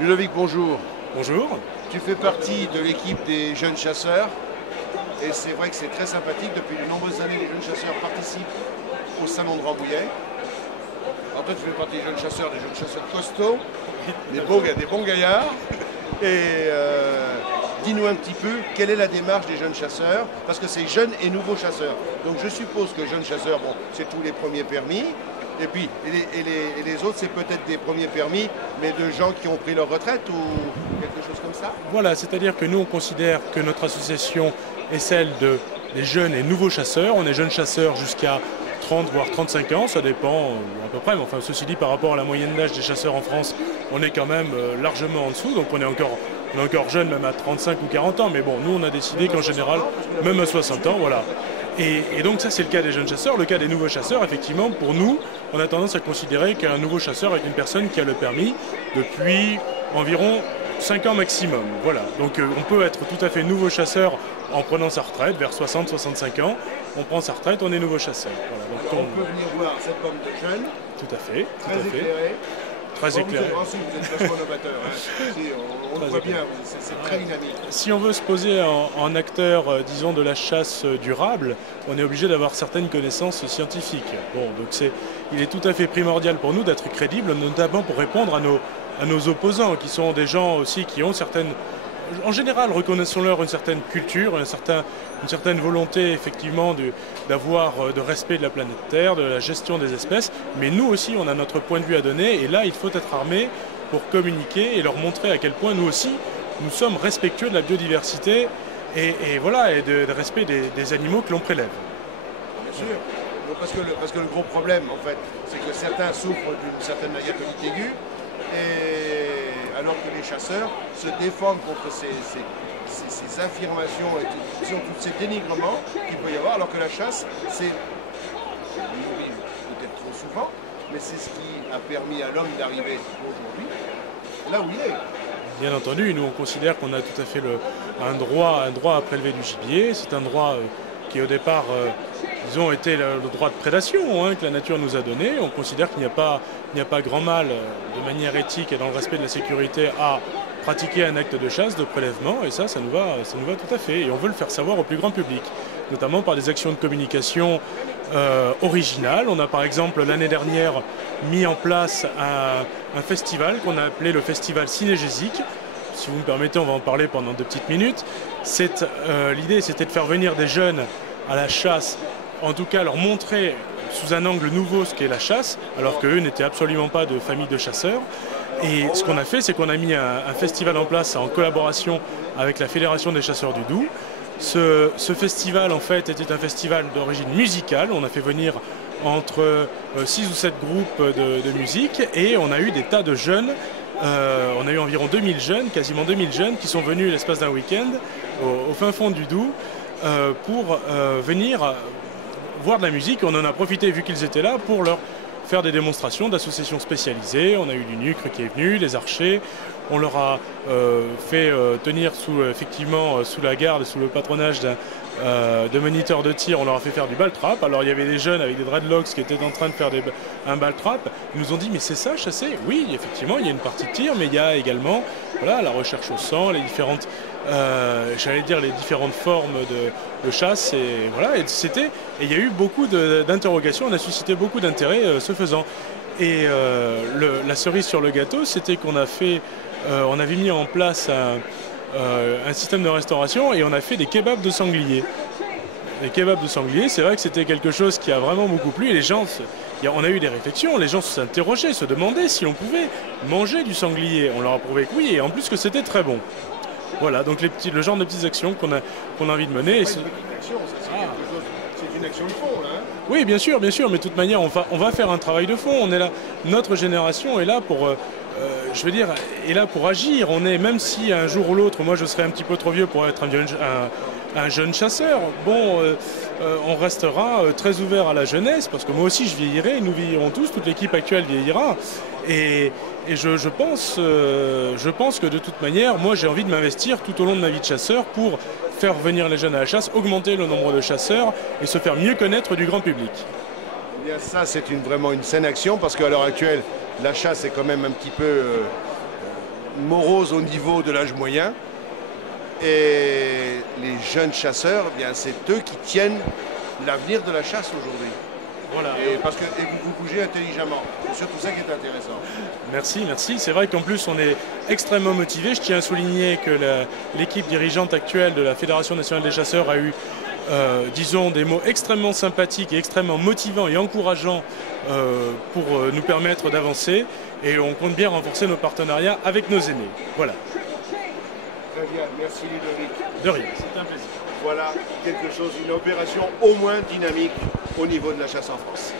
Ludovic, bonjour. Bonjour. Tu fais partie de l'équipe des jeunes chasseurs et c'est vrai que c'est très sympathique. Depuis de nombreuses années, les jeunes chasseurs participent au salon de Rambouillet. Alors toi, tu fais partie des jeunes chasseurs costauds, des bons gaillards. Et dis-nous un petit peu, quelle est la démarche des jeunes chasseurs? Parce que c'est jeunes et nouveaux chasseurs. Donc je suppose que jeunes chasseurs, bon, c'est tous les premiers permis. Et puis, les autres, c'est peut-être des premiers permis, mais de gens qui ont pris leur retraite ou quelque chose comme ça? Voilà, c'est-à-dire que nous, on considère que notre association est celle des jeunes et nouveaux chasseurs. On est jeunes chasseurs jusqu'à 30 voire 35 ans, ça dépend à peu près, mais enfin ceci dit par rapport à la moyenne d'âge des chasseurs en France, on est quand même largement en dessous, donc on est encore jeune même à 35 ou 40 ans, mais bon, nous on a décidé qu'en général, même à 60 ans, voilà. Et donc ça c'est le cas des jeunes chasseurs. Le cas des nouveaux chasseurs, effectivement, pour nous, on a tendance à considérer qu'un nouveau chasseur est une personne qui a le permis depuis environ 5 ans maximum. Voilà. Donc on peut être tout à fait nouveau chasseur en prenant sa retraite vers 60-65 ans. On prend sa retraite, on est nouveau chasseur. Voilà. Donc, on peut venir voir cette pomme de jeune. Tout à fait. Très éclairée. Très éclairé. Vous êtes vachement novateur. Hein. On le voit bien, c'est très dynamique. Si on veut se poser en acteur, disons, de la chasse durable, on est obligé d'avoir certaines connaissances scientifiques. Bon, donc il est tout à fait primordial pour nous d'être crédibles, notamment pour répondre à nos opposants, qui sont des gens aussi qui ont certaines... En général, reconnaissons-leur une certaine culture, une certaine volonté effectivement d'avoir de respect de la planète Terre, de la gestion des espèces, mais nous aussi on a notre point de vue à donner et là il faut être armé pour communiquer et leur montrer à quel point nous aussi nous sommes respectueux de la biodiversité et voilà, et de respect des animaux que l'on prélève. Bien sûr, parce que le gros problème en fait, c'est que certains souffrent d'une certaine agatolite aiguë alors que les chasseurs se défendent contre ces affirmations et tous ces dénigrements qu'il peut y avoir, alors que la chasse, c'est, peut-être trop souvent, mais c'est ce qui a permis à l'homme d'arriver aujourd'hui là où il est. Bien entendu, nous on considère qu'on a tout à fait un droit à prélever du gibier. C'est un droit qui au départ, disons, était le droit de prédation que la nature nous a donné. On considère qu'il n'y a pas grand mal de manière éthique et dans le respect de la sécurité à pratiquer un acte de chasse, de prélèvement, et ça nous va tout à fait. Et on veut le faire savoir au plus grand public, notamment par des actions de communication originales. On a par exemple l'année dernière mis en place un festival qu'on a appelé le Festival Cinégésique. Si vous me permettez, on va en parler pendant 2 petites minutes. L'idée, c'était de faire venir des jeunes à la chasse, en tout cas leur montrer sous un angle nouveau ce qu'est la chasse, alors qu'eux n'étaient absolument pas de famille de chasseurs. Et ce qu'on a fait, c'est qu'on a mis un festival en place en collaboration avec la Fédération des chasseurs du Doubs. Ce festival, en fait, était un festival d'origine musicale. On a fait venir entre 6 ou 7 groupes de musique et on a eu des tas de jeunes. On a eu environ 2000 jeunes, quasiment 2000 jeunes qui sont venus l'espace d'un week-end au fin fond du Doubs pour venir voir de la musique. On en a profité, vu qu'ils étaient là, pour leur faire des démonstrations d'associations spécialisées. On a eu l'UNUCRE qui est venu, les archers. On leur a fait tenir sous la garde, sous le patronage de moniteurs de tir, on leur a fait faire du ball trap. Alors il y avait des jeunes avec des dreadlocks qui étaient en train de faire un ball trap. Ils nous ont dit mais c'est ça chasser? Oui, effectivement, il y a une partie de tir, mais il y a également la recherche au sang, les différentes formes de chasse. Et voilà, et il y a eu beaucoup d'interrogations, on a suscité beaucoup d'intérêt ce faisant. Et la cerise sur le gâteau, c'était qu'on avait mis en place un système de restauration et on a fait des kebabs de sanglier. Les kebabs de sanglier, c'est vrai que c'était quelque chose qui a vraiment beaucoup plu et les gens, on a eu des réflexions, les gens s'interrogeaient, se demandaient si on pouvait manger du sanglier. On leur a prouvé que oui et en plus que c'était très bon. Voilà, donc le genre de petites actions qu'on a envie de mener. C'est une action de fond, là. Oui, bien sûr, mais de toute manière, on va faire un travail de fond. On est là, notre génération est là pour, est là pour agir. On est, même si un jour ou l'autre, moi je serai un petit peu trop vieux pour être un jeune chasseur, on restera très ouvert à la jeunesse, parce que moi aussi je vieillirai, nous vieillirons tous, toute l'équipe actuelle vieillira. Et je pense que de toute manière, moi j'ai envie de m'investir tout au long de ma vie de chasseur pour faire venir les jeunes à la chasse, augmenter le nombre de chasseurs et se faire mieux connaître du grand public. Eh bien, ça c'est vraiment une saine action, parce qu'à l'heure actuelle, la chasse est quand même un petit peu morose au niveau de l'âge moyen. Et les jeunes chasseurs, eh bien, c'est eux qui tiennent l'avenir de la chasse aujourd'hui. Voilà. Et vous bougez intelligemment. C'est surtout ça qui est intéressant. Merci, merci. C'est vrai qu'en plus, on est extrêmement motivé. Je tiens à souligner que l'équipe dirigeante actuelle de la Fédération nationale des chasseurs a eu, disons, des mots extrêmement sympathiques et extrêmement motivants et encourageants pour nous permettre d'avancer. Et on compte bien renforcer nos partenariats avec nos aînés. Voilà. Très bien, merci Ludovic. De rien, c'est un plaisir. Voilà quelque chose, une opération au moins dynamique au niveau de la chasse en France.